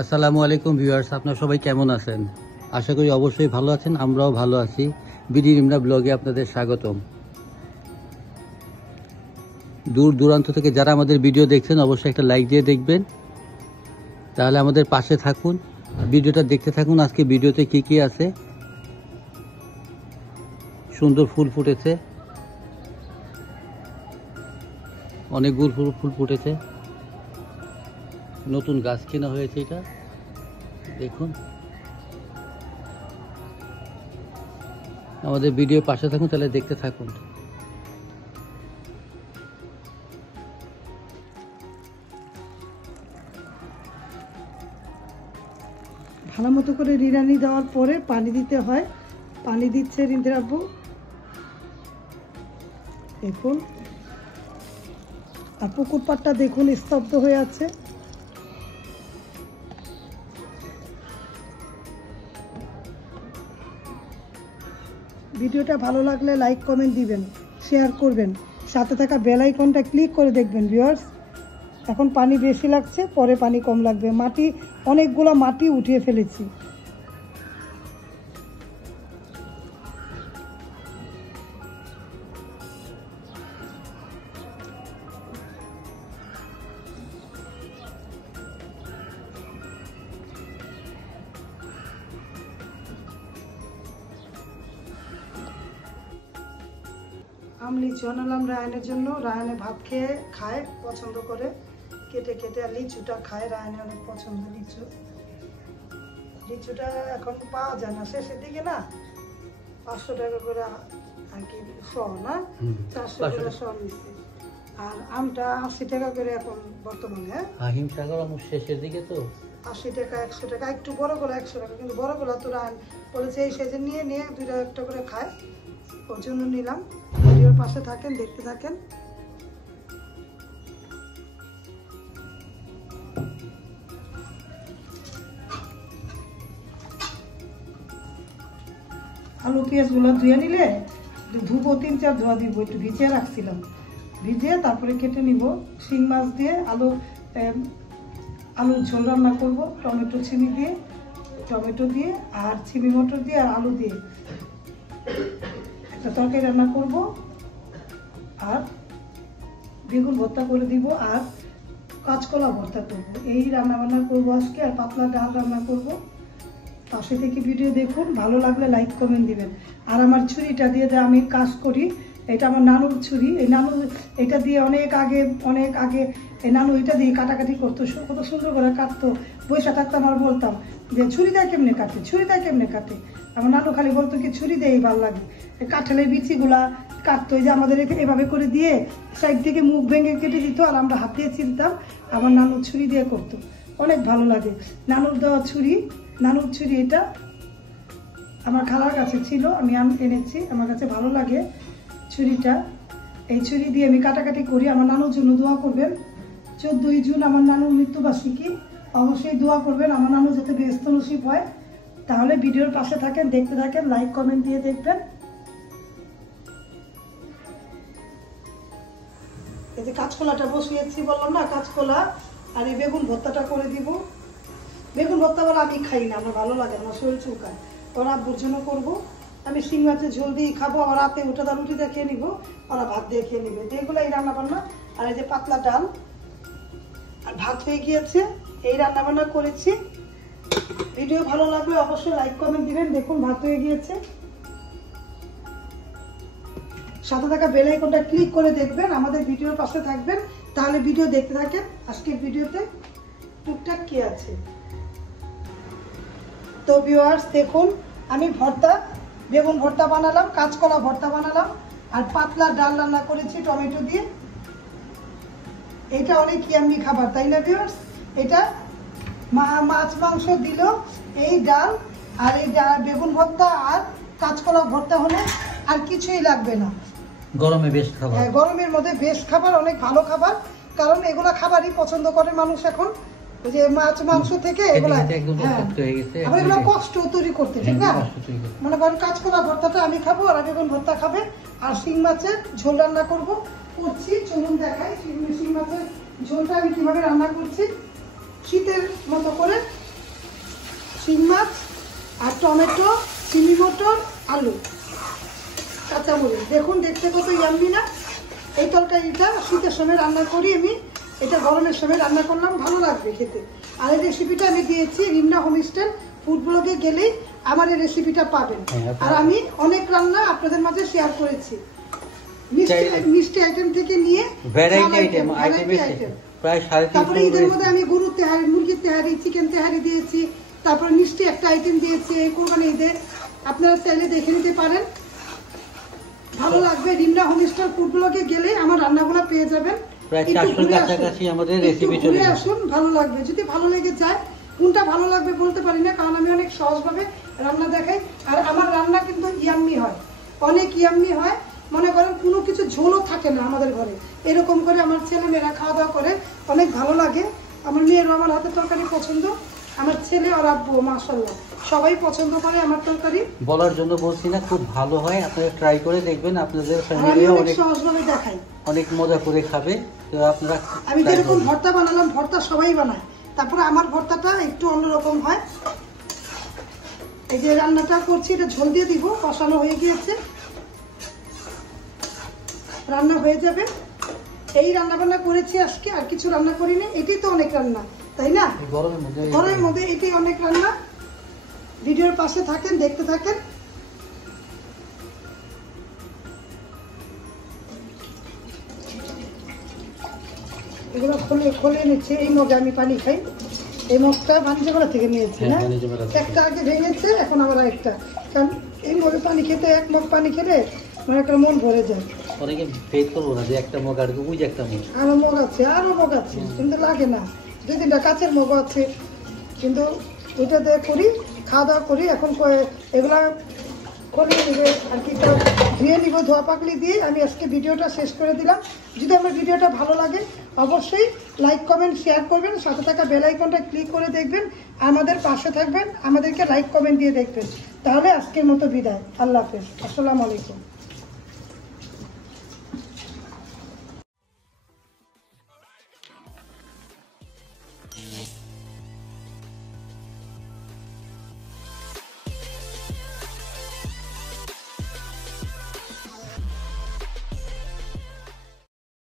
আসসালামু আলাইকুম ভিউয়ার্স, আপনারা সবাই কেমন আছেন? আশা করি অবশ্যই ভালো আছেন। আমরাও ভালো আছি। বিডি নিমরা ব্লগে আপনাদের স্বাগতম। দূর দূরান্ত থেকে যারা আমাদের ভিডিও দেখছেন অবশ্যই একটা লাইক দিয়ে দেখবেন, তাহলে আমাদের পাশে থাকুন, ভিডিওটা দেখতে থাকুন। আজকে ভিডিওতে কি কি আছে, সুন্দর ফুল ফুটেছে, অনেকগুলো ফুল ফুটেছে, নতুন গাছ কেনা হয়েছে। এটা দেখুন, আমাদের ভিডিও পাশে থাকুন, তাহলে দেখতে থাকুন। ভালো মতো করে নিড়ানি দেওয়ার পরে পানি দিতে হয়। পানি দিচ্ছে রিন্দের আব্বু, দেখুন। আর পুকুর পাড়টা দেখুন স্তব্ধ হয়ে আছে। ভিডিওটা ভালো লাগলে লাইক কমেন্ট দিবেন, শেয়ার করবেন, সাথে থাকা বেল আইকনটা ক্লিক করে দেখবেন ভিউয়ার্স। এখন পানি বেশি লাগছে, পরে পানি কম লাগবে। অনেকগুলো মাটি উঠিয়ে ফেলেছি। লিচু আনালাম রায়নের জন্য। রায়নে ভাত খেয়ে খায়, পছন্দ করে, কেটে কেটে। আর লিচুটা খায়, রায়নে অনেক পছন্দ লিচুটা এখন পাওয়া যায় না, শেষের দিকে না। 500 টাকা করে আর কি শ, না 400 করে শ নিচ্ছে। আর আমটা 80 টাকা করে এখন বর্তমানে। শেষের দিকে তো 80 টাকা, 100 টাকা, একটু বড় গুলো 100 টাকা। কিন্তু বড় গুলো তো রায়ন বলেছে এই সেজে নিয়ে নিয়ে 2টা একটা করে খায়, ওর জন্য নিলাম। ভিডিওর পাশে থাকেন, দেখতে থাকেন। আলু পেঁয়াজ গুলো ধুয়ে নিলে ধুবো, 3-4 ধোয়া দিব। একটু ভিজিয়ে রাখছিলাম, ভিজিয়ে তারপরে কেটে নিব। শিং মাছ দিয়ে আলুর ঝোল রান্না করব, টমেটো দিয়ে আর ছিমি মটর দিয়ে আর আলু দিয়ে একটা তরকারি রান্না করব। আর বেগুন ভর্তা করে দিব, আর কাঁচকলা ভর্তা করব। এই রান্না বান্না করবো আজকে। আর পাতলা ডাল রান্না করব। পাশে থেকে ভিডিও দেখুন, ভালো লাগলে লাইক কমেন্ট দিবেন। আর আমার ছুরিটা দিয়ে আমি কাজ করি, এটা আমার নানুর ছুরি। এই নানু এটা দিয়ে অনেক আগে এই নানু এটা দিয়ে কাটাকাটি করতো, কত সুন্দর করে কাটতো। বৈশা থাকতাম আর বলতাম যে ছুরিটা কেমনে কাটে। আমার নানু খালি বলতো কি ছুরি দিয়েই ভালো লাগে। কাঁঠালের বিচিগুলা কাটতো, এই যে আমাদের এভাবে করে দিয়ে সাইড থেকে মুখ ভেঙে কেটে দিত, আর আমরা হাত দিয়ে ছিলতাম। আমার নানু ছুরি দিয়ে করতো, অনেক ভালো লাগে। নানুর দেওয়া নানুর ছুরি এটা আমার খালার কাছে ছিল, আমি এনেছি। আমার কাছে ভালো লাগে ছুরিটা। এই ছুরি দিয়ে আমি কাটাকাটি করি। আমার নানুর জন্য দোয়া করবেন। 14ই জুন আমার নানুর মৃত্যুবার্ষিকী, অবশ্যই দোয়া করবেন আমার নানু যাতে ব্যস্ত নসিব হয়। তাহলে ভিডিওর পাশে থাকেন, দেখতে থাকেন, লাইক কমেন্ট দিয়ে দেখবেন। এই যে কাঁচকলাটা বসিয়েছি বললাম না, কাঁচকলা। আর এই বেগুন ভর্তাটা করে দিব। বেগুন ভর্তা বলে আমি খাই না, আমার ভালো লাগে, আমার শরীর চুলকায়। ওরা আব্বুর জন্য করবো। আমি শিং মাছের ঝোল দিয়ে খাবো, আর রাতে উঠাদা রুটি দিয়ে খেয়ে নিবো, ওরা ভাত দিয়ে খেয়ে নিবে। এগুলো এই রান্না বান্না। আর এই যে পাতলা ডাল আর ভাত হয়ে গিয়েছে। এই রান্না বান্না করেছি। ভিডিও ভালো লাগলে অবশ্যই লাইক কমেন্ট দিবেন। দেখুন ভাত হয়ে গিয়েছে। সাথে থাকা বেল আইকনটা ক্লিক করে দেখবেন, আমাদের ভিডিওর পাশে থাকবেন, তাহলে ভিডিও দেখতে থাকেন। আজকের ভিডিওতে টুকটাক কি আছে। তো ভিউয়ার্স দেখুন, আমি বেগুন ভর্তা বানালাম, কাঁচকলা ভর্তা বানালাম, আর পাতলা ডাল রান্না করেছি টমেটো দিয়ে। এটা অনেক ইয়াম্মি খাবার, তাই না ভিউয়ার্স? এটা মাছ মাংস দিল, এই ডাল আর এই বেগুন ভর্তা আর কাঁচকলা ভর্তা হলে আর কিছুই লাগবে না। গরমে বেস্ট খাবার। হ্যাঁ, গরমের মধ্যে বেস্ট খাবার, অনেক ভালো খাবার। কারণ এগুলা খাবারই পছন্দ করে মানুষ এখন, যে মাছ মাংস থেকে এগুলা কষ্ট তৈরি করতে, ঠিক না? মনে করেন কাঁচকলা ভর্তাটা আমি খাবো, আর বেগুন ভর্তা খাবে, আর শিং মাছের ঝোল রান্না করছি। চলুন দেখাই শিং মাছের ঝোলটা আমি কিভাবে রান্না করছি। শীতের মতো করে শিং মাছ আর টমেটো, চিনি মটর, আলু, কাঁচামরিচ। দেখুন দেখতে কত ইয়াম্মি না। এই তরকারিটা শীতের সময় রান্না করি আমি, এটা গরমের সময় রান্না করলাম, ভালো লাগবে খেতে। আর এই রেসিপিটা আমি দিয়েছি রিমনা হোমস্টে ফুড ব্লগে গেলেই আমার এই রেসিপিটা পাবেন। আর আমি অনেক রান্না আপনাদের মাঝে শেয়ার করেছি, মিষ্টি আইটেম থেকে নিয়ে ভ্যারাইটি আইটেম প্রায় 3.5 তারপরে ঈদের মধ্যে আমি গরুর তেহারি, মুরগির তেহারি, চিকেন তেহারি দিয়েছি, তারপরে মিষ্টি একটা আইটেম দিয়েছি এই কোরবানি ঈদের। আপনারা চাইলে দেখে নিতে পারেন, ভালো লাগবে। রিমনা হোমস্টে ফুড ব্লগে গেলে আমার রান্নাগুলো পেয়ে যাবেন। প্রায় 400 কাছাকাছি আমাদের রেসিপি চলে আসুন, ভালো লাগবে। যদি ভালো লেগে যায়, কোনটা ভালো লাগবে বলতে পারি না, কারণ আমি অনেক সহজভাবে রান্না দেখাই। আর আমার রান্না কিন্তু ইয়াম্মি হয়, অনেক ইয়াম্মি হয়। মনে করেন কোনো কিছু ঝোলও থাকে না আমাদের ঘরে, এরকম করে আমার ছেলেমেয়েরা খাওয়া দাওয়া করে, অনেক ভালো লাগে। আমার মেয়েরও আমার হাতের তরকারি পছন্দ, আমার ছেলে আর আব্বু মাশাআল্লাহ সবাই পছন্দ করে আমার তরকারি। বলার জন্য বলছি না, খুব ভালো হয়, আপনারা ট্রাই করে দেখবেন, আপনাদের ফ্যামিলিও অনেক সহজভাবে দেখাই, অনেক মজা করে খাবে। তো আপনারা, আমি যেরকম ভর্তা বানালাম, ভর্তা সবাই বানায়, তারপরে আমার ভর্তাটা একটু অন্যরকম হয়। এই যে রান্নাটা করছি, এটা ঝোল দিয়ে দিব, কষানো হয়ে গিয়েছে, রান্না হয়ে যাবে। এই রান্না বান্না করেছি আজকে, আর কিছু রান্না করিনি। এটাই তো অনেক রান্না, তাই না? গরমের মধ্যে এটাই অনেক রান্না। ভিডিওর পাশে থাকেন, দেখতে থাকেন। এগুলো খোলে নিচ্ছে। এই মগে আমি পানি খাই, এই মগটা বাণিজ্যপাড়া থেকে নিয়েছি না, একটা আগে ভেঙেছে, এখন আবার আরেকটা। কারণ এই মগে পানি খেতে, এক মগ পানি খেলে আমার একটা মন ভরে যায়। অনেকে ফেদ করবো না যে একটা মগ আর ওই যে একটা মগ, আরো মগ আছে, আরো মগ আছে, কিন্তু লাগে না। 2-3টা কাঁচের মগ আছে, কিন্তু ওইটা দিয়ে করি, খাওয়া দাওয়া করি। এখন এগুলা খলিয়ে নিবে আর কি, ধুয়ে নিব, ধোয়া পাকলি দিয়ে। আমি আজকে ভিডিওটা শেষ করে দিলাম। যদি আমার ভিডিওটা ভালো লাগে অবশ্যই লাইক, কমেন্ট, শেয়ার করবেন, সাথে থাকা বেল আইকনটা ক্লিক করে দেখবেন, আমাদের পাশে থাকবেন, আমাদেরকে লাইক কমেন্ট দিয়ে দেখবেন। তাহলে আজকের মতো বিদায়, আল্লাহ হাফেজ, আসসালামু আলাইকুম।